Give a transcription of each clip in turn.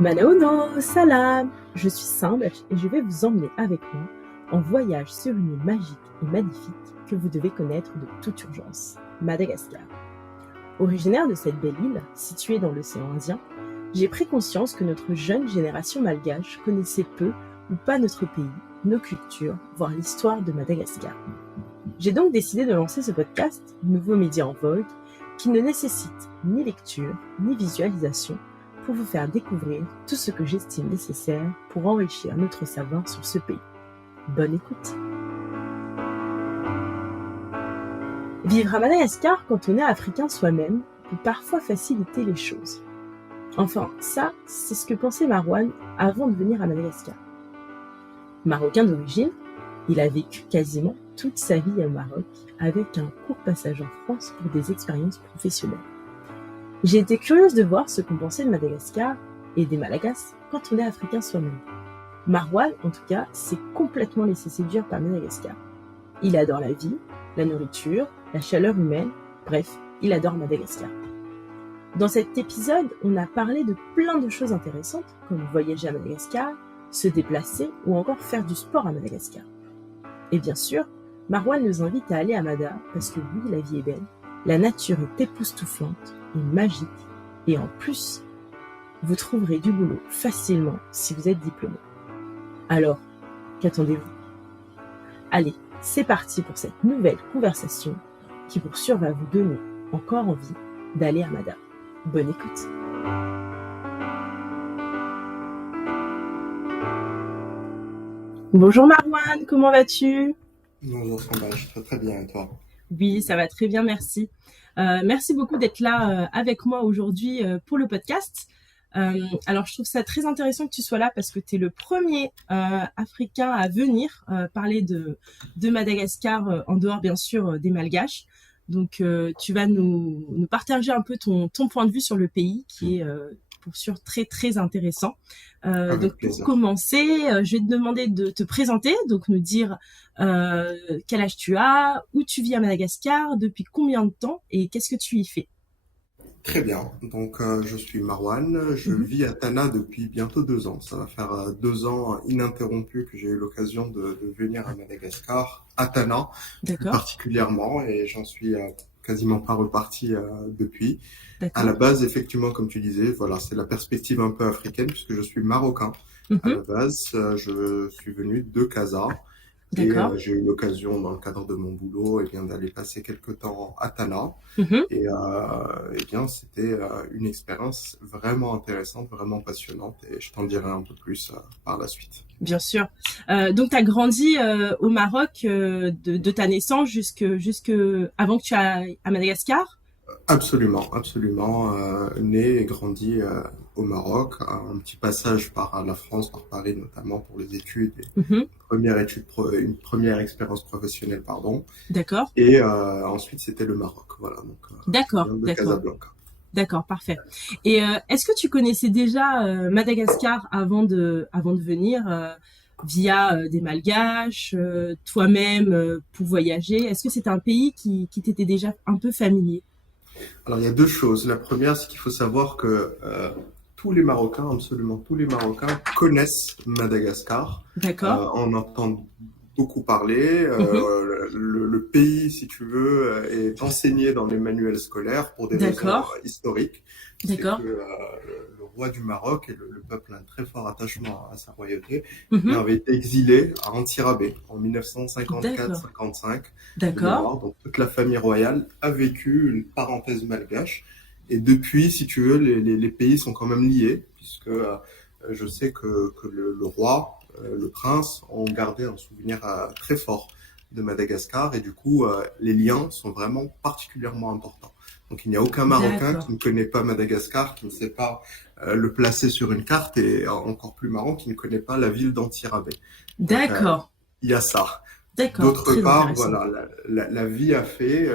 Manaono, salam! Je suis Simba et je vais vous emmener avec moi en voyage sur une île magique et magnifique que vous devez connaître de toute urgence, Madagascar. Originaire de cette belle île, située dans l'océan Indien, j'ai pris conscience que notre jeune génération malgache connaissait peu ou pas notre pays, nos cultures, voire l'histoire de Madagascar. J'ai donc décidé de lancer ce podcast, nouveau média en vogue, qui ne nécessite ni lecture ni visualisation, pour vous faire découvrir tout ce que j'estime nécessaire pour enrichir notre savoir sur ce pays. Bonne écoute! Vivre à Madagascar quand on est africain soi-même peut parfois faciliter les choses. Enfin, ça, c'est ce que pensait Marwan avant de venir à Madagascar. Marocain d'origine, il a vécu quasiment toute sa vie au Maroc avec un court passage en France pour des expériences professionnelles. J'ai été curieuse de voir ce qu'on pensait de Madagascar et des Malagasy quand on est africain soi-même. Marwan, en tout cas, s'est complètement laissé séduire par Madagascar. Il adore la vie, la nourriture, la chaleur humaine, bref, il adore Madagascar. Dans cet épisode, on a parlé de plein de choses intéressantes, comme voyager à Madagascar, se déplacer ou encore faire du sport à Madagascar. Et bien sûr, Marwan nous invite à aller à Mada parce que oui, la vie est belle, la nature est époustouflante et magique, et en plus, vous trouverez du boulot facilement si vous êtes diplômé. Alors, qu'attendez-vous? Allez, c'est parti pour cette nouvelle conversation qui pour sûr va vous donner encore envie d'aller à Mada. Bonne écoute! Bonjour Marwan, comment vas-tu? Bonjour Samba, je vais très bien et toi? Oui, ça va très bien, merci. Merci beaucoup d'être là avec moi aujourd'hui pour le podcast. Alors, je trouve ça très intéressant que tu sois là parce que tu es le premier Africain à venir parler de Madagascar en dehors, bien sûr, des Malgaches. Donc, tu vas nous partager un peu ton point de vue sur le pays qui est, pour sûr, très, très intéressant. Avec Donc, pour plaisir. commencer, je vais te demander de te présenter, donc nous dire quel âge tu as, où tu vis à Madagascar, depuis combien de temps et qu'est-ce que tu y fais? Très bien, donc je suis Marwan, je Mhm. vis à Tana depuis bientôt 2 ans. Ça va faire 2 ans ininterrompus que j'ai eu l'occasion de venir à Madagascar, à Tana plus D'accord, particulièrement, et j'en suis quasiment pas reparti depuis. À d'accord. la base, effectivement, comme tu disais, voilà, c'est la perspective un peu africaine puisque je suis marocain. À Mhm. la base, je suis venu de Casa. Et D'accord. j'ai eu l'occasion, dans le cadre de mon boulot, eh bien, d'aller passer quelques temps à Tana. Mhm. Et eh bien, c'était une expérience vraiment intéressante, vraiment passionnante. Et je t'en dirai un peu plus par la suite. Bien sûr. Donc, tu as grandi au Maroc de ta naissance jusque avant que tu ailles à Madagascar? Absolument, absolument. Né et grandi au Maroc. Un petit passage par la France, par Paris notamment pour les études. Et Mhm. une première expérience professionnelle, pardon. D'accord, Et ensuite, c'était le Maroc. Voilà, donc je d'accord, viens de d'accord, Casablanca. d'accord, parfait. Et est-ce que tu connaissais déjà Madagascar avant de venir via des Malgaches, toi-même pour voyager? Est-ce que c'était un pays qui t'était déjà un peu familier? Alors, il y a deux choses. La première, c'est qu'il faut savoir que tous les Marocains, absolument tous les Marocains, connaissent Madagascar. D'accord. On entend beaucoup parler. Mhm. Le pays, si tu veux, est enseigné dans les manuels scolaires pour des raisons D'accord, historiques. C'est que d'accord. le roi du Maroc et le peuple a un très fort attachement à sa royauté, eh bien, Mhm. avait été exilé à Antirabé en D'accord, 1954-55 de d'accord, mémoire. Donc toute la famille royale a vécu une parenthèse malgache. Et depuis, si tu veux, les pays sont quand même liés, puisque je sais que le roi, le prince, ont gardé un souvenir très fort de Madagascar. Et du coup, les liens sont vraiment particulièrement importants. Donc il n'y a aucun Marocain d'accord, qui ne connaît pas Madagascar, qui ne sait pas le placer sur une carte, et encore plus marrant, qui ne connaît pas la ville d'Antirabé. Donc d'accord, il y a ça. d'accord. D'autre Très part, intéressant. voilà, la vie a fait,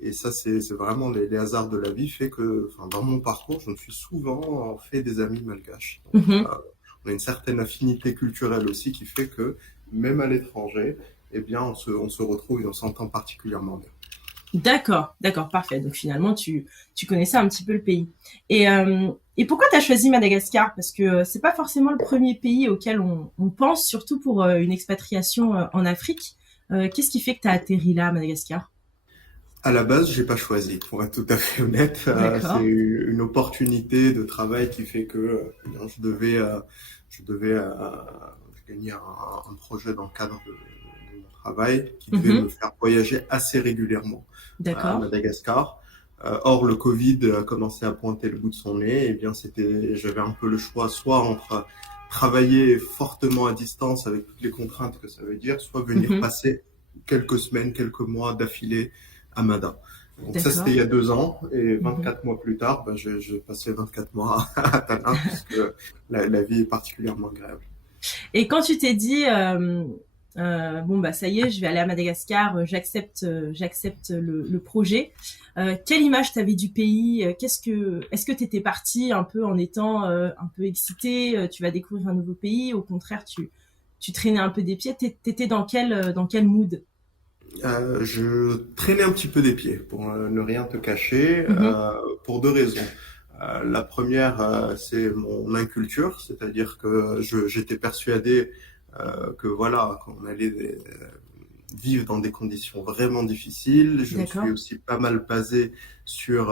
et ça c'est vraiment les hasards de la vie, fait que enfin, dans mon parcours, je me suis souvent fait des amis malgaches. Donc Mhm. on a une certaine affinité culturelle aussi qui fait que même à l'étranger, eh bien on se retrouve et on s'entend particulièrement bien. D'accord, d'accord, parfait. Donc finalement, tu connaissais un petit peu le pays. Et pourquoi tu as choisi Madagascar? Parce que c'est pas forcément le premier pays auquel on pense, surtout pour une expatriation en Afrique. Qu'est-ce qui fait que tu as atterri là, à Madagascar? À la base, j'ai pas choisi, pour être tout à fait honnête. C'est D'accord. une opportunité de travail qui fait que je devais gagner un projet dans le cadre de mon travail qui devait me Mhm. faire voyager assez régulièrement à D'accord. Madagascar. Or, le Covid a commencé à pointer le bout de son nez. Et bien, j'avais un peu le choix, soit entre travailler fortement à distance avec toutes les contraintes que ça veut dire, soit venir Mhm. passer quelques semaines, quelques mois d'affilée à Mada. Donc ça, c'était il D'accord. y a 2 ans. Et Mhm. 24 mois plus tard, j'ai passé 24 mois à Tallinn puisque la vie est particulièrement agréable. Et quand tu t'es dit, bon bah ça y est, je vais aller à Madagascar, j'accepte le projet. Quelle image t'avais du pays? Est-ce que t'étais partie un peu en étant un peu excitée, tu vas découvrir un nouveau pays? Au contraire, tu traînais un peu des pieds. T'étais dans quel mood? Je traînais un petit peu des pieds, pour ne rien te cacher, Mhm. pour deux raisons. La première, c'est mon inculture, c'est-à-dire que j'étais persuadé que voilà, qu'on allait vivre dans des conditions vraiment difficiles. Je me suis D'accord, aussi pas mal basé sur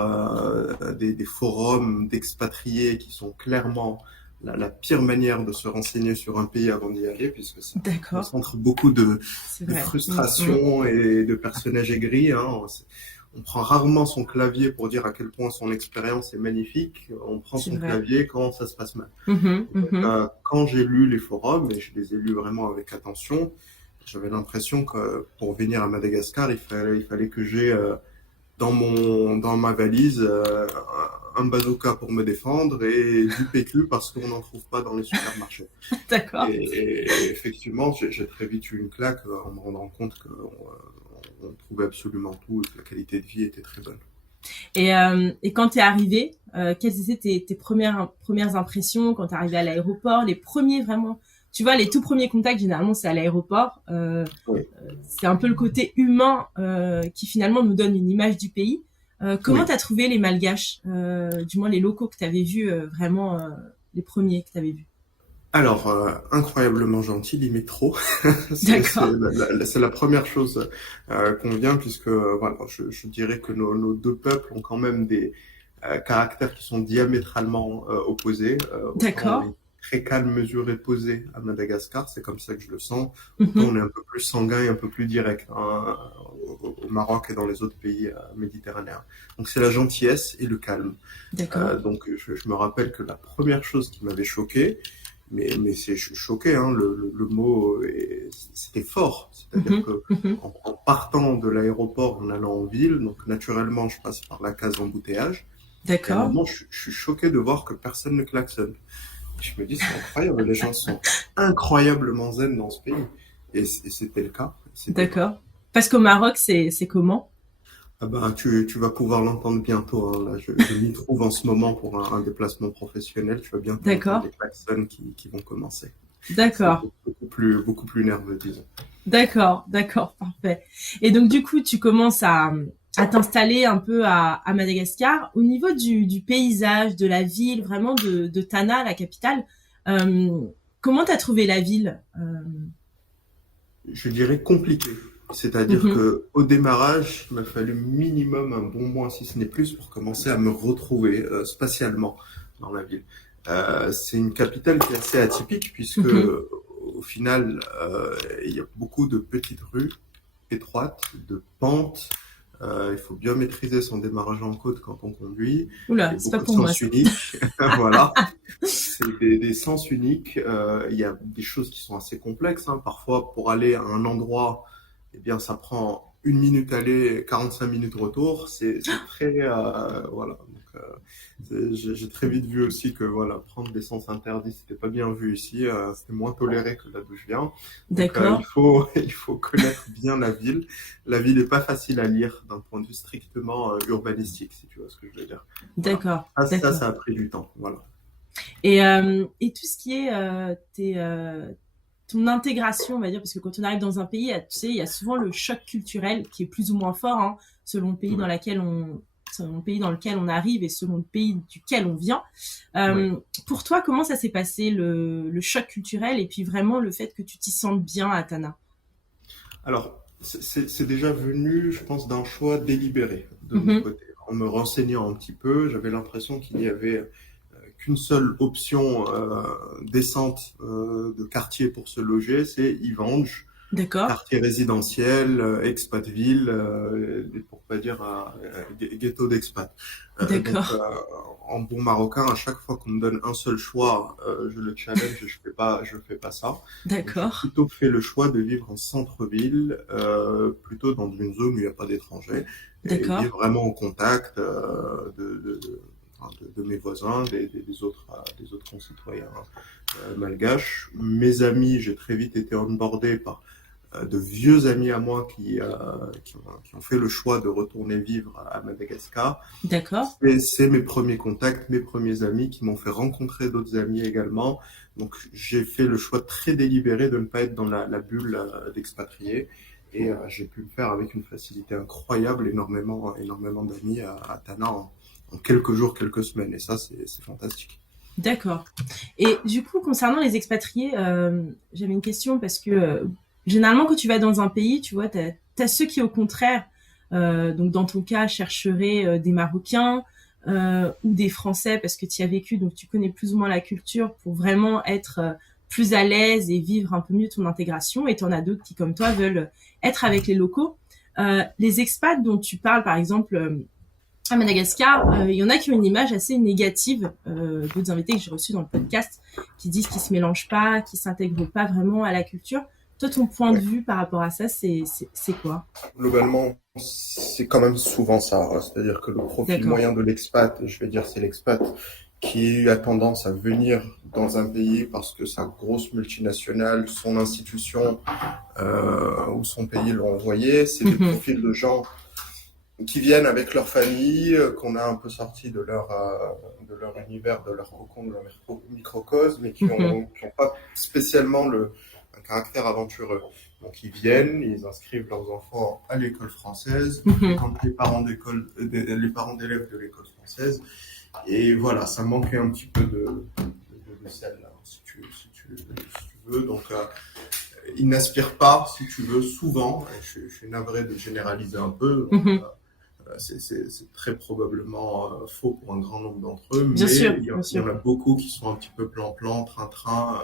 des forums d'expatriés qui sont clairement la pire manière de se renseigner sur un pays avant d'y aller, puisque ça d'accord, concentre beaucoup c'est de vrai. Mm, mm. frustration et de personnages aigris. Hein. On prend rarement son clavier pour dire à quel point son expérience est magnifique. On prend C'est son vrai. clavier quand ça se passe mal. Mhm, mhm. Quand j'ai lu les forums, et je les ai lus vraiment avec attention, j'avais l'impression que pour venir à Madagascar, il fallait que j'ai dans ma valise un bazooka pour me défendre et du PQ parce qu'on n'en trouve pas dans les supermarchés. D'accord. Et effectivement, j'ai très vite eu une claque en me rendant compte qu'on trouvait absolument tout et que la qualité de vie était très bonne. Et quand tu es arrivé, quelles étaient tes premières impressions quand tu es arrivé à l'aéroport, les premiers vraiment, tu vois, les tout premiers contacts, généralement, c'est à l'aéroport. Oui, C'est un peu le côté humain qui finalement nous donne une image du pays. Comment oui. tu as trouvé les Malgaches, du moins les locaux que tu avais vus, vraiment les premiers que tu avais vus? Alors, incroyablement gentil, limite trop. D'accord, C'est la première chose qu'on vient, puisque voilà, je dirais que nos deux peuples ont quand même des caractères qui sont diamétralement opposés. Autant on d'accord. est très calme, mesuré, posé à Madagascar, c'est comme ça que je le sens. Autant Mhm. on est un peu plus sanguin et un peu plus direct hein, au Maroc et dans les autres pays méditerranéens. Donc c'est la gentillesse et le calme. D'accord. Donc je me rappelle que la première chose qui m'avait choqué, mais c'est choqué, hein, le mot, c'était fort. C'est-à-dire Mhm. que Mhm. en partant de l'aéroport, en allant en ville, donc naturellement, je passe par la case embouteillage. Et à un D'accord. moment, je suis choqué de voir que personne ne klaxonne. Je me dis, c'est incroyable, les gens sont incroyablement zen dans ce pays. Et c'était le cas. C'était vrai. D'accord. Parce qu'au Maroc, c'est comment? Ah bah, tu vas pouvoir l'entendre bientôt. Hein. Là, je m'y trouve en ce moment pour un déplacement professionnel. Tu vas bientôt entendre D'accord. les klaxons qui vont commencer. C'est D'accord. beaucoup plus nerveux, disons. D'accord, d'accord, parfait. Et donc du coup, tu commences à t'installer un peu à Madagascar. Au niveau du paysage, de la ville, vraiment de Tana, la capitale, euh, comment t'as trouvé la ville? Je dirais compliqué. C'est-à-dire Mhm, que au démarrage, il m'a fallu minimum un bon mois, si ce n'est plus, pour commencer à me retrouver spatialement dans la ville. C'est une capitale qui est assez atypique puisque mhm. au final, il y a beaucoup de petites rues étroites, de pentes. Il faut bien maîtriser son démarrage en côte quand on conduit. Il Oula, y a c'est pas beaucoup de pour moi sens ça. uniques. Voilà. C'est des sens uniques. Il y a des choses qui sont assez complexes. Hein. Parfois, pour aller à un endroit, eh bien, ça prend 1 minute aller, 45 minutes retour. C'est très voilà. Donc, j'ai très vite vu aussi que voilà, prendre des sens interdits, c'était pas bien vu ici. C'était moins toléré que là d'où je viens. Donc, il D'accord, faut il faut connaître bien la ville. La ville n'est pas facile à lire d'un point de vue strictement urbanistique, si tu vois ce que je veux dire. Voilà. d'accord, d'accord. Ça a pris du temps. Voilà. Et tout ce qui est ton intégration, on va dire, parce que quand on arrive dans un pays, tu sais, il y a souvent le choc culturel qui est plus ou moins fort, hein. selon le pays Ouais. selon le pays dans lequel on arrive et selon le pays duquel on vient. Ouais. Pour toi, comment ça s'est passé le choc culturel et puis vraiment le fait que tu t'y sentes bien à Tana? Alors, c'est déjà venu, je pense, d'un choix délibéré de mon Mhm. côté. En me renseignant un petit peu, j'avais l'impression qu'il n'y avait qu'une seule option décente de quartier pour se loger, c'est Yvange, D'accord, quartier résidentiel, expat-ville, pour pas dire ghetto d'expat. Donc, d'accord, en bon marocain, à chaque fois qu'on me donne un seul choix, je le challenge et je fais pas ça. Donc, j'ai d'accord, plutôt fait le choix de vivre en centre-ville, plutôt dans une zone où il n'y a pas d'étrangers, et d'accord, vivre vraiment au contact de mes voisins, des autres concitoyens malgaches. Mes amis, j'ai très vite été onboardé par de vieux amis à moi qui ont fait le choix de retourner vivre à Madagascar. d'accord. C'est mes premiers contacts, mes premiers amis qui m'ont fait rencontrer d'autres amis également. Donc j'ai fait le choix très délibéré de ne pas être dans la bulle d'expatriés. Et j'ai pu le faire avec une facilité incroyable, énormément d'amis à Tana en quelques jours, quelques semaines. Et ça, c'est fantastique. D'accord. Et du coup, concernant les expatriés, j'avais une question parce que généralement, quand tu vas dans un pays, tu vois, t'as ceux qui, au contraire, donc dans ton cas, chercheraient des Marocains ou des Français parce que tu y as vécu, donc tu connais plus ou moins la culture pour vraiment être plus à l'aise et vivre un peu mieux ton intégration. Et t'en as d'autres qui, comme toi, veulent être avec les locaux. Les expats dont tu parles, par exemple, à Madagascar, il y en a qui ont une image assez négative, d'autres invités que j'ai reçus dans le podcast, qui disent qu'ils se mélangent pas, qu'ils s'intègrent pas vraiment à la culture. Toi, ton point de Ouais. vue par rapport à ça, c'est quoi? Globalement, c'est quand même souvent ça, hein. C'est-à-dire que le profil D'accord. moyen de l'expat, je vais dire c'est l'expat qui a tendance à venir dans un pays parce que sa grosse multinationale, son institution ou son pays l'ont envoyé. C'est des Mhm, profils de gens qui viennent avec leur famille, qu'on a un peu sorti de leur univers, de leur cocon, de leur microcosme, mais mhm, qui ont pas spécialement un caractère aventureux. Donc ils viennent, ils inscrivent leurs enfants à l'école française, ils mhm. fréquentent les parents d'élèves de l'école française, et voilà, ça manquait un petit peu de sel, là, si tu veux. Donc ils n'aspirent pas, si tu veux, souvent, je suis navré de généraliser un peu, donc, Mhm. c'est très probablement faux pour un grand nombre d'entre eux, Bien mais sûr, bien il y sûr. en a beaucoup qui sont un petit peu plan-plan, train-train,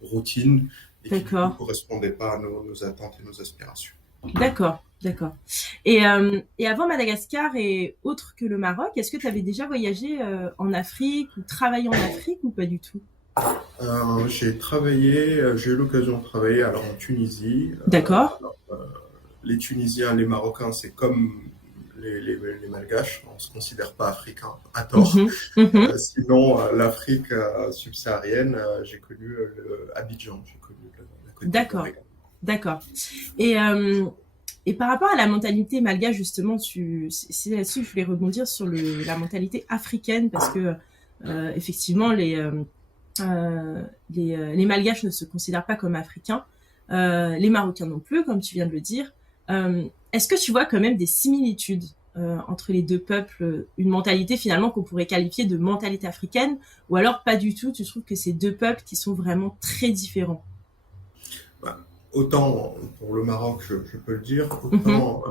routine, et qui du coup D'accord, correspondaient pas à nos attentes et nos aspirations. d'accord, d'accord. Et avant Madagascar et autre que le Maroc, est-ce que tu avais déjà voyagé en Afrique ou travaillé en Afrique ou pas du tout? J'ai eu l'occasion de travailler alors en Tunisie. D'accord. Les Tunisiens, les Marocains, c'est comme les Malgaches, on se considère pas africains à tort. Mhm, mhm. Sinon, l'Afrique subsaharienne, j'ai connu Abidjan, j'ai connu la Côte d'Ivoire D'accord, également. d'accord. Et, euh, et par rapport à la mentalité malgache, justement, c'est là-dessus que je voulais rebondir sur la mentalité africaine, parce que effectivement, les Malgaches ne se considèrent pas comme africains, les Marocains non plus, comme tu viens de le dire. Est-ce que tu vois quand même des similitudes entre les deux peuples, une mentalité finalement qu'on pourrait qualifier de mentalité africaine, ou alors pas du tout, tu trouves que c'est deux peuples qui sont vraiment très différents? Bah, autant pour le Maroc, je peux le dire, Mhm, autant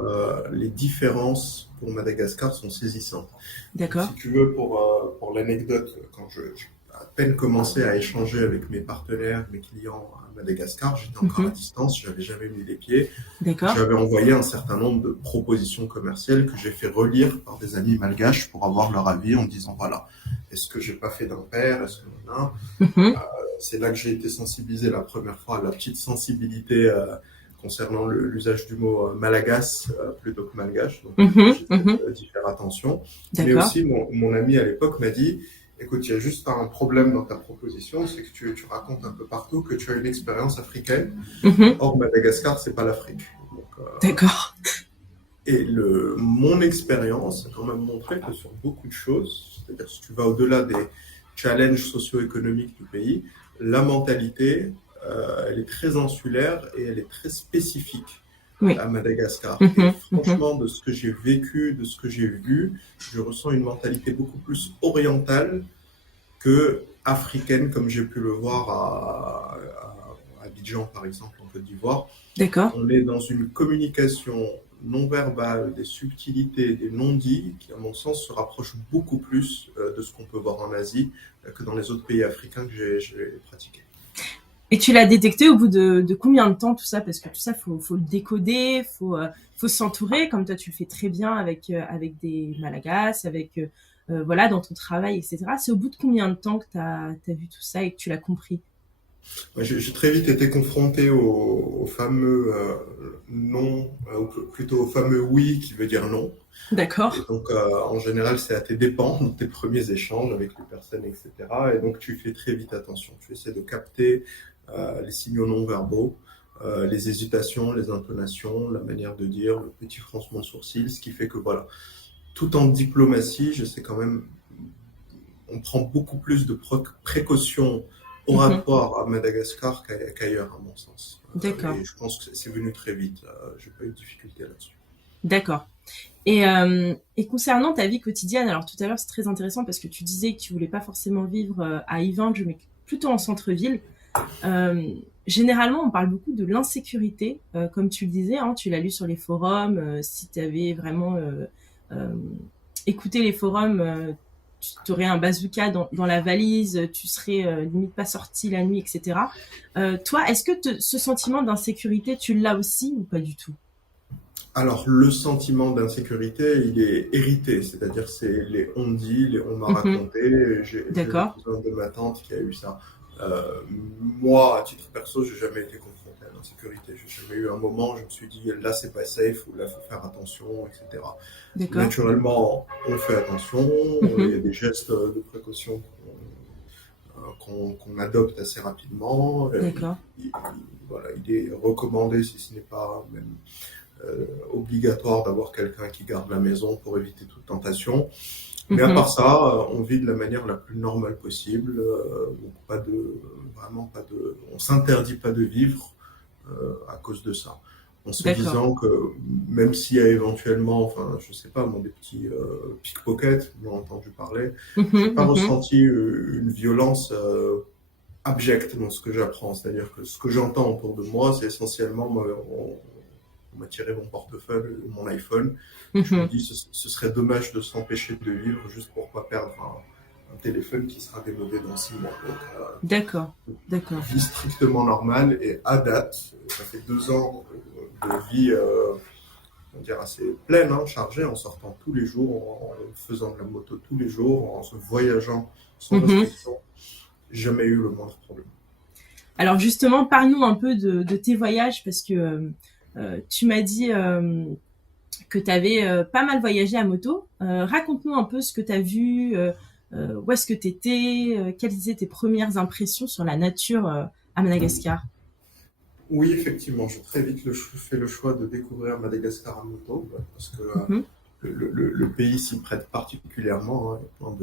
les différences pour Madagascar sont saisissantes. Si d'accord. tu veux, pour l'anecdote, quand j'ai à peine commencé à échanger avec mes partenaires, mes clients à Madagascar, j'étais encore à Mhm, distance, j'avais jamais mis les pieds. d'accord. J'avais envoyé un certain nombre de propositions commerciales que j'ai fait relire par des amis malgaches pour avoir leur avis en disant voilà, est-ce que j'ai pas fait d'impair, est-ce que non. Mhm, C'est là que j'ai été sensibilisé la première fois à la petite sensibilité concernant l'usage du mot malagas plutôt que malgache. Donc mhm, j'ai mhm. dû faire attention. Mais D'accord. aussi mon ami à l'époque m'a dit écoute, il y a juste un problème dans ta proposition, c'est que tu racontes un peu partout que tu as une expérience africaine. Mhm, Or Madagascar, c'est pas l'Afrique. Donc, d'accord. et mon expérience a quand même montré que sur beaucoup de choses, c'est-à-dire si tu vas au-delà des challenges socio-économiques du pays, la mentalité, elle est très insulaire et elle est très spécifique Oui. à Madagascar. Et Mhm, mhm. franchement, de ce que j'ai vécu, de ce que j'ai vu, je ressens une mentalité beaucoup plus orientale que africaine, comme j'ai pu le voir à Abidjan, par exemple, en Côte d'Ivoire. D'accord. On est dans une communication non verbale, des subtilités, des non-dits, qui, à mon sens, se rapprochent beaucoup plus de ce qu'on peut voir en Asie que dans les autres pays africains que j'ai pratiqués. Et tu l'as détecté au bout de combien de temps tout ça? Parce que tout ça, faut le décoder, faut s'entourer, comme toi tu le fais très bien avec des Malagasy, voilà, dans ton travail, etc. C'est au bout de combien de temps que t'as vu tout ça et que tu l'as compris? Ouais, j'ai très vite été confronté au fameux non, ou plutôt au fameux oui qui veut dire non. Et D'accord. donc, en général, c'est à tes dépens dans tes premiers échanges avec les personnes, etc. Et donc, tu fais très vite attention. Tu essaies de capter les signaux non verbaux, les hésitations, les intonations, la manière de dire, le petit froncement de sourcil, ce qui fait que voilà, tout en diplomatie, je sais quand même, on prend beaucoup plus de précautions Mhm. oratoires à Madagascar qu'ailleurs, à mon sens. D'accord. Et je pense que c'est venu très vite. J'ai pas eu de difficulté là-dessus. D'accord. Et concernant ta vie quotidienne, alors tout à l'heure c'est très intéressant parce que tu disais que tu voulais pas forcément vivre à Ivange, mais plutôt en centre-ville. Euh, Généralement, on parle beaucoup de l'insécurité, comme tu le disais, hein, tu l'as lu sur les forums. Si tu avais vraiment euh, écouté les forums, tu aurais un bazooka dans la valise, tu serais limite pas sorti la nuit, etc. Toi, est-ce que ce sentiment d'insécurité, tu l'as aussi ou pas du tout? Alors, le sentiment d'insécurité, il est hérité, c'est-à-dire c'est les on dit, les on m'a Mhm. raconté. J'ai le D'accord, cousin de ma tante qui a eu ça. Moi, à titre perso, j'ai jamais été confronté à l'insécurité. J'ai jamais eu un moment où je me suis dit là c'est pas safe ou là faut faire attention, etc. d'accord. Naturellement, on fait attention. Il y Mhm. a des gestes de précaution qu'on adopte assez rapidement. D'accord. Voilà, il est recommandé, si ce n'est pas même obligatoire, d'avoir quelqu'un qui garde la maison pour éviter toute tentation. Mais à Mhm. part ça, on vit de la manière la plus normale possible. Donc pas de, vraiment pas de, on s'interdit pas de vivre à cause de ça. En se D'accord. disant que même s'il y a éventuellement, enfin, je sais pas, moi, des petits pickpockets, j'ai entendu parler, j'ai Mhm. pas Mhm. ressenti une violence abjecte dans ce que j'apprends. C'est-à-dire que ce que j'entends autour de moi, c'est essentiellement, on m'a tiré mon portefeuille, mon iPhone. Je me Mhm. dis, ce serait dommage de s'empêcher de vivre juste pour pas perdre un téléphone qui sera démodé dans 6 mois. Donc, D'accord. D'accord. vie strictement normale et à date, ça fait 2 ans de vie, on dirait assez pleine, hein, chargée, en sortant tous les jours, en faisant de la moto tous les jours, en se voyageant sans Mhm. restriction. Jamais eu le moindre problème. Alors justement, parle-nous un peu de tes voyages parce que tu m'as dit que tu avais pas mal voyagé à moto. Raconte-nous un peu ce que tu as vu, où est-ce que tu étais, quelles étaient tes premières impressions sur la nature à Madagascar. Oui, effectivement, j'ai très vite fait le choix de découvrir Madagascar à moto, parce que Mhm. le pays s'y prête particulièrement, hein,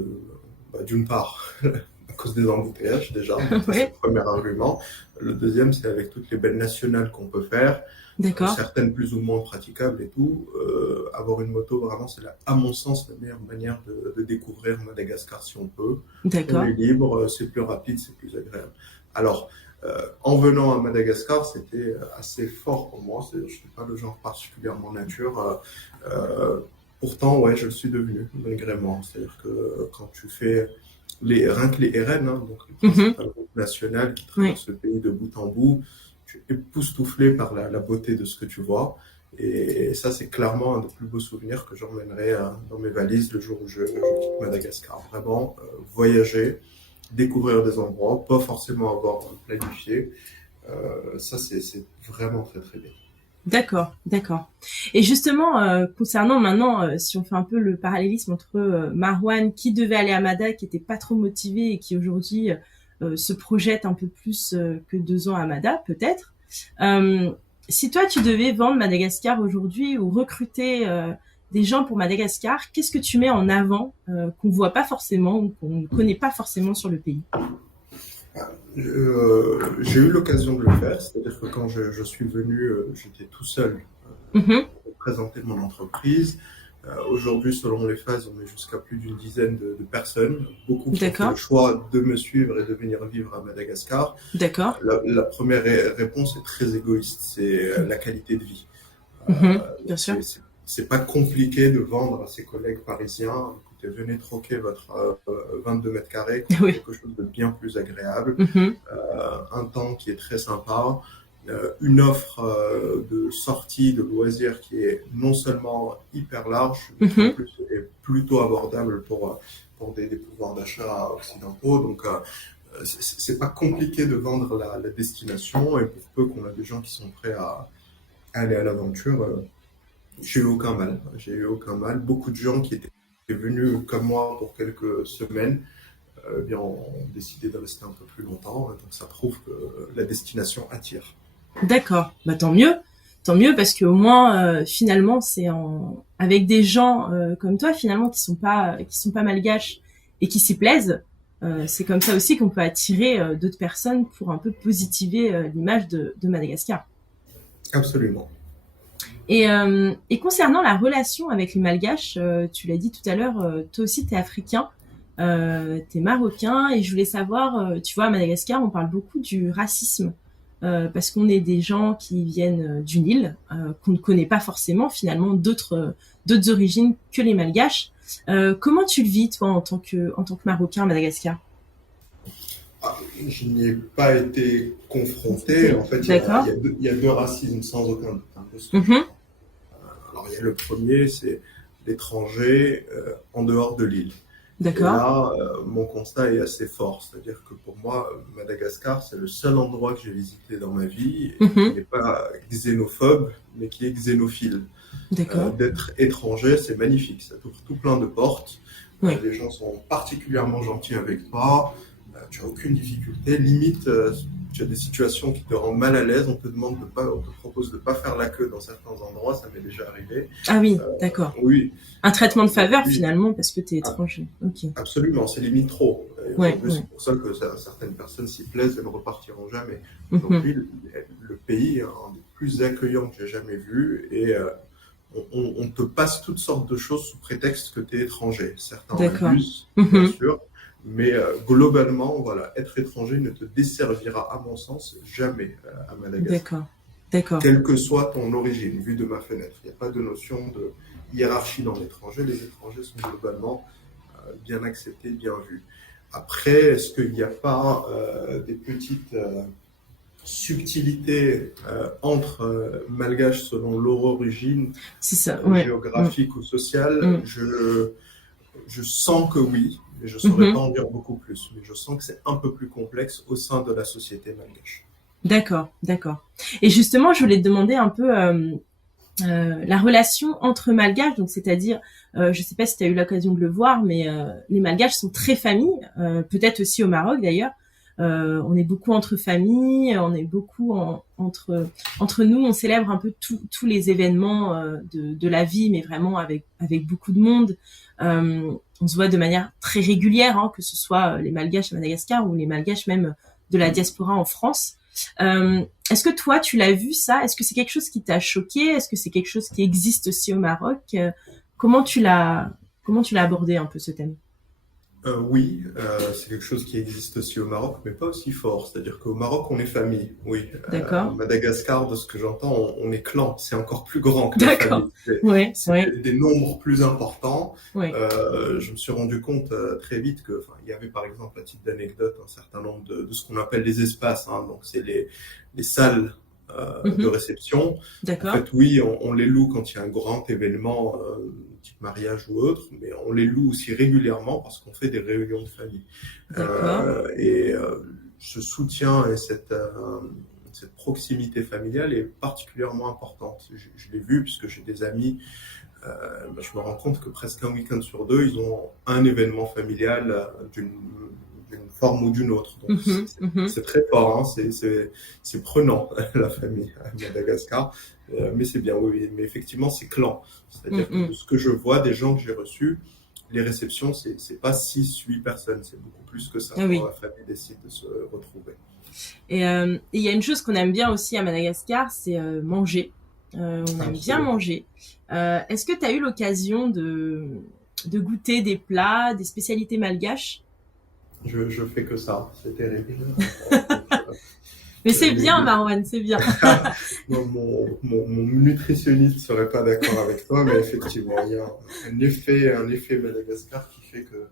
d'une part, à cause des embouteillages déjà, donc ça c'est Ouais, le premier argument. Le deuxième, c'est avec toutes les belles nationales qu'on peut faire, d'accord, certaines plus ou moins praticables et tout. Avoir une moto, vraiment, c'est à mon sens la meilleure manière de découvrir Madagascar si on peut. On d'accord. est libre, c'est plus rapide, c'est plus agréable. Alors, en venant à Madagascar, c'était assez fort pour moi. Je ne suis pas le genre particulièrement nature. Pourtant, ouais, je le suis devenu, malgré moi. C'est-à-dire que quand tu fais rien que les RN, hein, donc les Mhm. principales routes nationales qui Oui, traversent le pays de bout en bout, tu es époustouflé par la beauté de ce que tu vois. Et ça, c'est clairement un des plus beaux souvenirs que j'emmènerai dans mes valises le jour où je quitte Madagascar. Vraiment, voyager, découvrir des endroits, pas forcément avoir planifié. Ça, c'est vraiment très très bien. d'accord, d'accord. Et justement, concernant maintenant, si on fait un peu le parallélisme entre Marwan qui devait aller à Mada, qui était pas trop motivé et qui aujourd'hui se projette un peu plus que 2 ans à Mada, peut-être. Euh, Si toi tu devais vendre Madagascar aujourd'hui ou recruter des gens pour Madagascar, qu'est-ce que tu mets en avant qu'on voit pas forcément ou qu'on ne connaît pas forcément sur le pays? J'ai eu l'occasion de le faire, c'est-à-dire que quand je suis venu, j'étais tout seul Mhm. pour présenter mon entreprise. Aujourd'hui, selon les phases, on est jusqu'à plus d'une dizaine de personnes, beaucoup qui ont fait le D'accord. choix de me suivre et de venir vivre à Madagascar. D'accord. La première réponse est très égoïste, c'est la qualité de vie. Mhm. Donc Bien sûr. c'est pas compliqué de vendre à ses collègues parisiens, écoutez, venez troquer votre 22 mètres carrés contre Oui. quelque chose de bien plus agréable, Mhm. un temps qui est très sympa, une offre de sortie, de loisirs qui est non seulement hyper large, mais qui en Mhm. plus est plutôt abordable pour des pouvoirs d'achat occidentaux. Donc c'est pas compliqué de vendre la destination, et pour peu qu'on a des gens qui sont prêts à aller à l'aventure, j'ai eu aucun mal. J'ai eu aucun mal. Beaucoup de gens qui étaient venus comme moi pour quelques semaines, bien, ont décidé de rester un peu plus longtemps. Donc ça prouve que la destination attire. D'accord. Bah tant mieux parce que au moins finalement c'est avec des gens comme toi finalement qui sont pas malgaches et qui s'y plaisent. C'est comme ça aussi qu'on peut attirer d'autres personnes pour un peu positiver l'image de Madagascar. Absolument. Et concernant la relation avec les Malgaches, tu l'as dit tout à l'heure, toi aussi t'es africain, t'es marocain, et je voulais savoir, tu vois, à Madagascar, on parle beaucoup du racisme, parce qu'on est des gens qui viennent d'une île, qu'on ne connaît pas forcément finalement d'autres origines que les Malgaches. Comment tu le vis toi en tant que Marocain à Madagascar? Ah, je n'y ai pas été confronté. En fait, D'accord. il y a deux racismes sans aucun doute, hein, de ce que Mhm. j'entends. Alors, il y a le premier, c'est l'étranger en dehors de l'île. Et D'accord. là, mon constat est assez fort. C'est-à-dire que pour moi, Madagascar, c'est le seul endroit que j'ai visité dans ma vie qui Mhm. n'est pas xénophobe, mais qui est xénophile. D'accord. D'être étranger, c'est magnifique. Ça t'ouvre tout plein de portes. Oui. Les gens sont particulièrement gentils avec toi. Tu n'as aucune difficulté. Limite, tu as des situations qui te rendent mal à l'aise. On te propose de ne pas faire la queue dans certains endroits. Ça m'est déjà arrivé. Ah oui, Euh, d'accord. oui, Un traitement de faveur aujourd'hui, finalement parce que t'es ah, étranger. Ok. absolument, c'est limite trop. Et Ouais, aujourd'hui, ouais. c'est pour ça que certaines personnes s'y plaisent et ne repartiront jamais. Mhm. Aujourd'hui, le pays est un des plus accueillants que j'ai jamais vu, et on te passe toutes sortes de choses sous prétexte que tu es étranger. Certains en D'accord. abusent, bien Mhm. sûr, mais globalement, voilà, être étranger ne te desservira, à mon sens, jamais à Madagascar. D'accord. D'accord. Quelle que soit ton origine, vue de ma fenêtre. Il n'y a pas de notion de hiérarchie dans l'étranger. Les étrangers sont globalement bien acceptés, bien vus. Après, est-ce qu'il n'y a pas des petites subtilités entre malgaches selon leur origine C'est ça. Ouais. Mm. géographique ou sociale? Mm. Je sens que oui, mais je ne saurais pas Mhm. en dire beaucoup plus. Mais je sens que c'est un peu plus complexe au sein de la société malgache. D'accord. D'accord. Et justement, je voulais te demander un peu la relation entre Malgaches, donc c'est-à-dire, je sais pas si tu as eu l'occasion de le voir, mais les Malgaches sont très familles, peut-être aussi au Maroc d'ailleurs. On est beaucoup entre familles, on est beaucoup entre nous, on célèbre un peu tous les événements de la vie, mais vraiment avec beaucoup de monde. On se voit de manière très régulière, hein, que ce soit les Malgaches à Madagascar ou les Malgaches même de la diaspora en France. Est-ce que toi, tu l'as vu ça? Est-ce que c'est quelque chose qui t'a choqué? Est-ce que c'est quelque chose qui existe aussi au Maroc? Comment tu l'as, comment tu l'as abordé un peu ce thème? Oui, c'est quelque chose qui existe aussi au Maroc, mais pas aussi fort. C'est-à-dire qu'au Maroc, on est famille, oui. À D'accord. Madagascar, de ce que j'entends, on est clan. C'est encore plus grand que la D'accord. famille. Ouais, C'est ouais, des nombres plus importants. ouais. Je me suis rendu compte très vite que, enfin, il y avait par exemple, à titre d'anecdote, un certain nombre de ce qu'on appelle les espaces, hein. Donc, c'est les salles de Mhm. réception. En D'accord. fait, oui, on les loue quand il y a un grand événement, type mariage ou autre, mais on les loue aussi régulièrement parce qu'on fait des réunions de famille. D'accord. Et ce soutien et cette proximité familiale est particulièrement importante. Je l'ai vu puisque j'ai des amis. Je me rends compte que presque un week-end sur deux, ils ont un événement familial d'une forme ou d'une autre. Donc Mhm. Mhm. c'est très fort, hein, c'est prenant, la famille à Madagascar. Mais c'est bien, oui, oui. Mais effectivement, c'est clan. C'est-à-dire que de Mhm. ce que je vois des gens que j'ai reçus, les réceptions, c'est pas 6, 8 personnes, c'est beaucoup plus que ça Ah quand oui. la famille décide de se retrouver. Et il y a une chose qu'on aime bien aussi à Madagascar, c'est manger. On aime bien Absolument. manger. Est-ce que tu as eu l'occasion de goûter des plats, des spécialités malgaches? Je fais que ça, c'est terrible. Donc, Mais c'est les, bien, les- Marwan, c'est bien. mon nutritionniste serait pas d'accord avec toi, mais effectivement, il y a un effet Madagascar qui fait que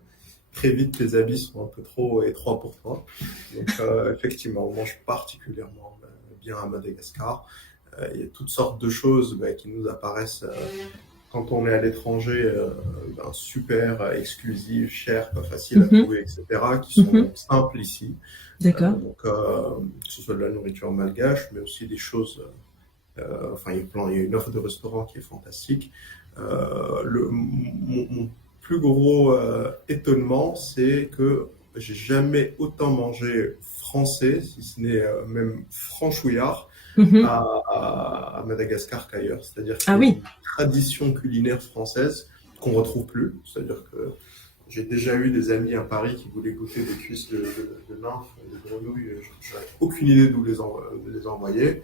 très vite tes habits sont un peu trop étroits pour toi. Donc, effectivement, on mange particulièrement bien à Madagascar. Il y a toutes sortes de choses qui nous apparaissent quand on est à l'étranger, super exclusives, chères, pas faciles à Mhm, trouver, etc., qui mhm. sont simples ici. D'accord. Que ce soit de la nourriture malgache, mais aussi des choses. Enfin, il y a une offre de restaurant qui est fantastique. Mon plus gros étonnement, c'est que j'ai jamais autant mangé français, si ce n'est même franchouillard, Mhm. à Madagascar qu'ailleurs. C'est-à-dire Ah qu'il y a oui, une tradition culinaire française qu'on ne retrouve plus. C'est-à-dire que j'ai déjà eu des amis à Paris qui voulaient goûter des cuisses de nymphes, de grenouilles. Je n'avais aucune idée d'où les envoyer.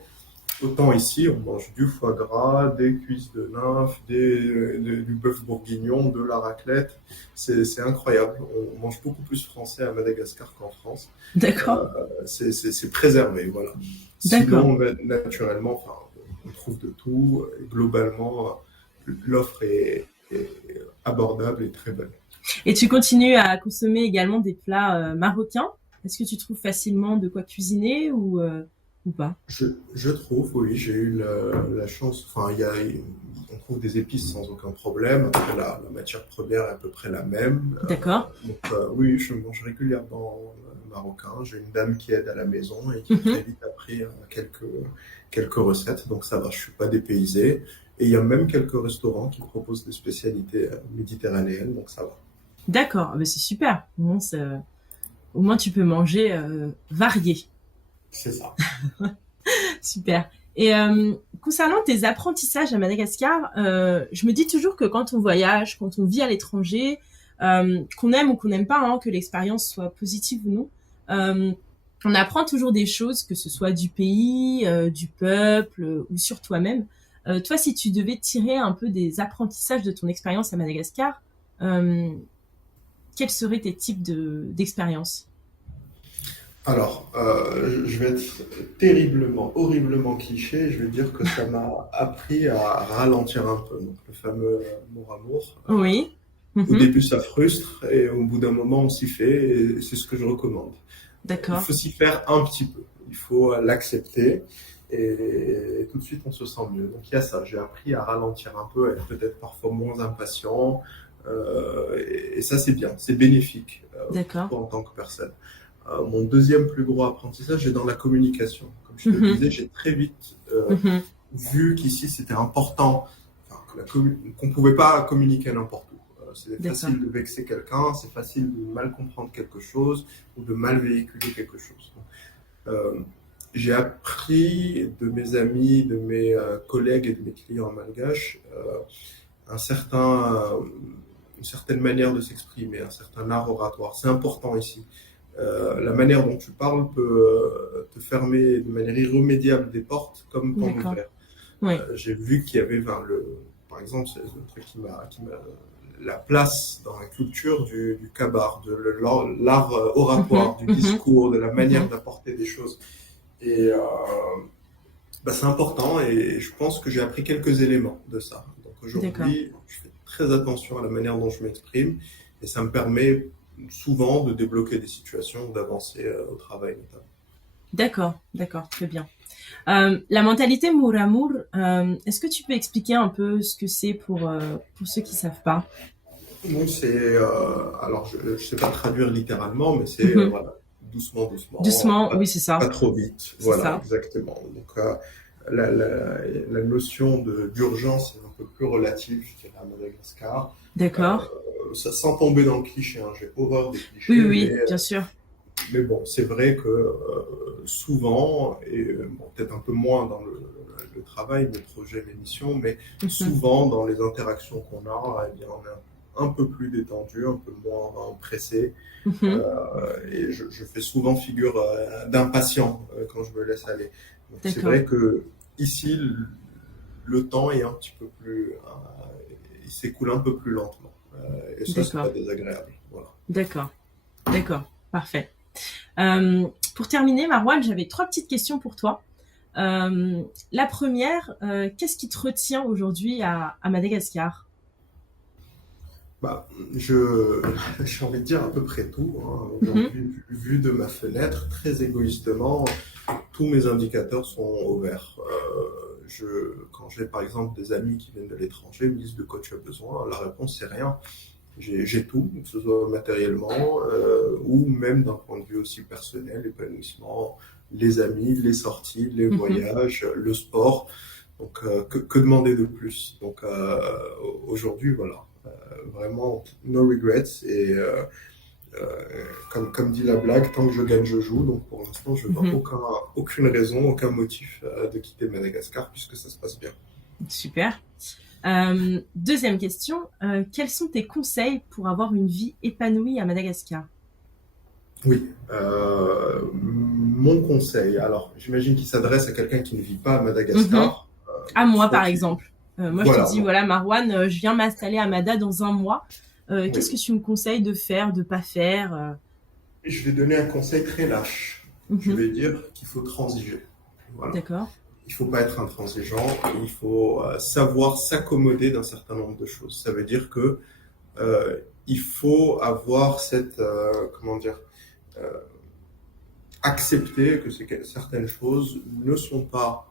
Autant ici, on mange du foie gras, des cuisses de nymphes, du bœuf bourguignon, de la raclette. C'est incroyable. On mange beaucoup plus français à Madagascar qu'en France. d'accord, C'est préservé, voilà. d'accord. Sinon, naturellement, enfin, on trouve de tout. Et globalement, l'offre est abordable et très belle. Et tu continues à consommer également des plats marocains? Est-ce que tu trouves facilement de quoi cuisiner ou pas? Je trouve, oui, j'ai eu la chance. Enfin, on trouve des épices sans aucun problème. Après, la matière première est à peu près la même. D'accord. Oui, je mange régulièrement marocain. J'ai une dame qui aide à la maison et qui a Mhm. très vite appris quelques recettes. Donc ça va, je suis pas dépaysé. Et il y a même quelques restaurants qui proposent des spécialités méditerranéennes, donc ça va. D'accord, ah bah c'est super. Au moins tu peux manger varié. C'est ça. Super. Et concernant tes apprentissages à Madagascar, je me dis toujours que quand on voyage, quand on vit à l'étranger, qu'on aime ou qu'on n'aime pas, hein, que l'expérience soit positive ou non, euh, on apprend toujours des choses, que ce soit du pays, du peuple ou sur toi-même. Toi, si tu devais tirer un peu des apprentissages de ton expérience à Madagascar, euh, quels seraient tes types d'expériences? Alors, je vais être terriblement, horriblement cliché. Je vais dire que ça m'a appris à ralentir un peu. Donc, le fameux mot amour. Oui. Au Mhm. début, ça frustre et au bout d'un moment, on s'y fait et c'est ce que je recommande. Il D'accord. faut s'y faire un petit peu. Il faut l'accepter et tout de suite, on se sent mieux. Donc, il y a ça. J'ai appris à ralentir un peu, à être peut-être parfois moins impatient. Et ça, c'est bien. C'est bénéfique pour D'accord. toi en tant que personne. Mon deuxième plus gros apprentissage est dans la communication. Comme je te le Mhm. disais, j'ai très vite Mhm. vu qu'ici c'était important, enfin, qu'on ne pouvait pas communiquer n'importe où. C'est D'accord. facile de vexer quelqu'un, c'est facile de mal comprendre quelque chose ou de mal véhiculer quelque chose. Euh, j'ai appris de mes amis, de mes collègues et de mes clients malgaches un certain, une certaine manière de s'exprimer, un certain art oratoire. C'est important ici. La manière dont tu parles peut te fermer de manière irrémédiable des portes comme t'en D'accord. ouvrir. Oui. J'ai vu qu'il y avait, par exemple, c'est le truc la place dans la culture du kabar, de l'art Mhm. oratoire, du Mhm. discours, de la manière Mhm. d'apporter des choses. Et c'est important et je pense que j'ai appris quelques éléments de ça. Donc D'accord. aujourd'hui, je fais très attention à la manière dont je m'exprime et ça me permet souvent de débloquer des situations, d'avancer au travail notamment. D'accord. D'accord. Très bien. La mentalité Mouramour, est-ce que tu peux expliquer un peu ce que c'est pour ceux qui savent pas? Non, alors je sais pas traduire littéralement, mais c'est Mhm. voilà, doucement, doucement, Doucement, oui, c'est pas ça. trop vite. C'est Voilà, ça. exactement. Donc la notion d'urgence est un peu plus relative, je dirais, à Madagascar. D'accord. Sans tomber dans le cliché, hein, j'ai horreur des Oui, clichés, oui, oui, bien sûr. mais bon, c'est vrai que souvent, et bon, peut-être un peu moins dans le travail, mes projets, mes missions, mais Mhm. souvent dans les interactions qu'on a, eh bien, on est un peu plus détendu, un peu moins pressé, Mhm. et je fais souvent figure d'impatient quand je me laisse aller. Donc c'est D'accord. vrai que ici, le temps est un petit peu plus, il s'écoule un peu plus lentement. Et ça, c'est pas désagréable. Voilà. D'accord, parfait. Pour terminer, Marouane, j'avais 3 petites questions pour toi. La première, qu'est-ce qui te retient aujourd'hui à Madagascar? J'ai envie de dire à peu près tout. Aujourd'hui, vu de ma fenêtre, très égoïstement, tous mes indicateurs sont au vert. Quand j'ai par exemple des amis qui viennent de l'étranger, me disent de quoi tu as besoin, la réponse c'est rien. J'ai tout, que ce soit matériellement ou même d'un point de vue aussi personnel, épanouissement, les amis, les sorties, les voyages, le sport. Donc, que demander de plus? Donc, aujourd'hui, voilà, vraiment, no regrets. Et comme dit la blague, tant que je gagne, je joue. Donc, pour l'instant, je n'ai aucune raison, aucun motif de quitter Madagascar puisque ça se passe bien. Super. Deuxième question, quels sont tes conseils pour avoir une vie épanouie à Madagascar? Oui, mon conseil, alors j'imagine qu'il s'adresse à quelqu'un qui ne vit pas à Madagascar. À moi, par exemple. Moi, voilà, je te dis, voilà, Marouane, je viens m'installer à Mada dans un mois. Qu'est-ce que tu me conseilles de faire, de pas faire? Je vais donner un conseil très lâche. Je vais dire qu'il faut transiger. Voilà. D'accord. Il ne faut pas être intransigeant, il faut savoir s'accommoder d'un certain nombre de choses. Ça veut dire que il faut avoir cette, accepter que certaines choses ne sont pas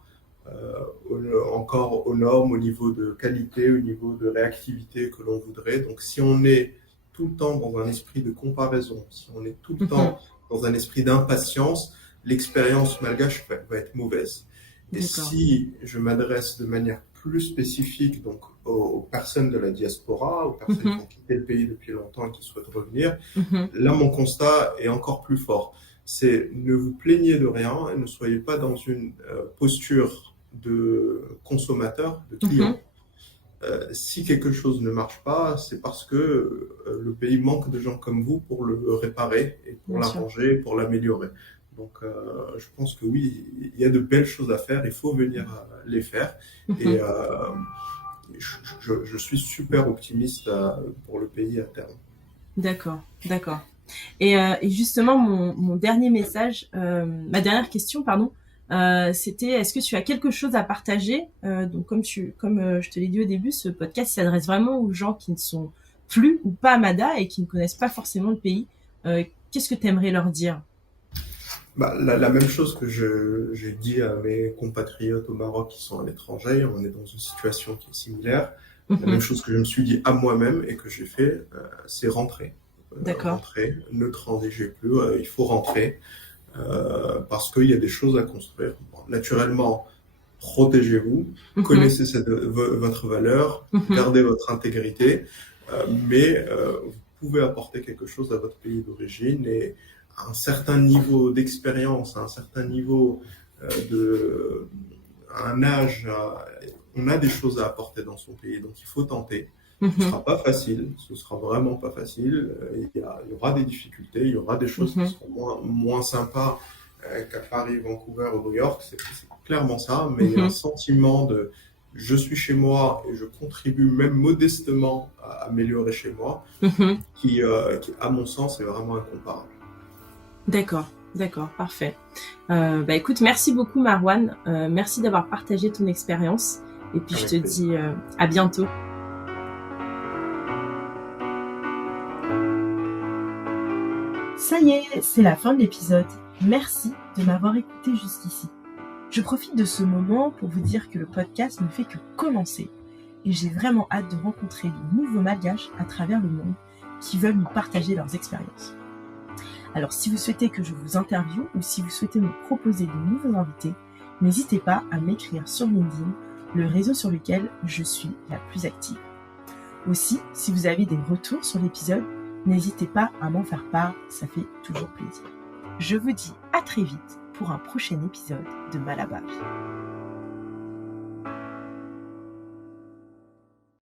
encore aux normes, au niveau de qualité, au niveau de réactivité que l'on voudrait. Donc si on est tout le temps dans un esprit de comparaison, si on est tout le temps dans un esprit d'impatience, l'expérience malgache va être mauvaise. Et si je m'adresse de manière plus spécifique donc aux personnes de la diaspora, aux personnes qui ont quitté le pays depuis longtemps et qui souhaitent revenir, là mon constat est encore plus fort. C'est ne vous plaignez de rien et ne soyez pas dans une posture de consommateur, de client. Si quelque chose ne marche pas, c'est parce que le pays manque de gens comme vous pour le réparer et pour l'arranger, pour l'améliorer. Donc, je pense que oui, il y a de belles choses à faire, il faut venir les faire. Et je suis super optimiste pour le pays à terme. D'accord. Et justement, mon dernier message, ma dernière question, pardon, c'était est-ce que tu as quelque chose à partager? Donc, comme je te l'ai dit au début, ce podcast s'adresse vraiment aux gens qui ne sont plus ou pas à Mada et qui ne connaissent pas forcément le pays. Qu'est-ce que tu aimerais leur dire? La même chose que j'ai dit à mes compatriotes au Maroc qui sont à l'étranger, on est dans une situation qui est similaire. La même chose que je me suis dit à moi-même et que j'ai fait, c'est rentrer. Rentrer, ne transigez plus, il faut rentrer parce qu'il y a des choses à construire. Bon, naturellement, protégez-vous, connaissez votre valeur, gardez votre intégrité, mais vous pouvez apporter quelque chose à votre pays d'origine et à un certain niveau d'expérience, à un certain niveau à un âge, on a des choses à apporter dans son pays, donc il faut tenter. Ce ne sera pas facile, ce sera vraiment pas facile. Il y aura des difficultés, il y aura des choses qui seront moins sympas qu'à Paris, Vancouver ou New York, c'est clairement ça, mais il y a un sentiment de je suis chez moi et je contribue même modestement à améliorer chez moi, qui, à mon sens, est vraiment incomparable. D'accord, parfait. Écoute, merci beaucoup Marouane, merci d'avoir partagé ton expérience et puis je te dis à bientôt. Ça y est, c'est la fin de l'épisode. Merci de m'avoir écouté jusqu'ici. Je profite de ce moment pour vous dire que le podcast ne fait que commencer et j'ai vraiment hâte de rencontrer de nouveaux malgaches à travers le monde qui veulent nous partager leurs expériences. Alors si vous souhaitez que je vous interviewe ou si vous souhaitez me proposer de nouveaux invités, n'hésitez pas à m'écrire sur LinkedIn, le réseau sur lequel je suis la plus active. Aussi, si vous avez des retours sur l'épisode, n'hésitez pas à m'en faire part, ça fait toujours plaisir. Je vous dis à très vite pour un prochain épisode de Malabar.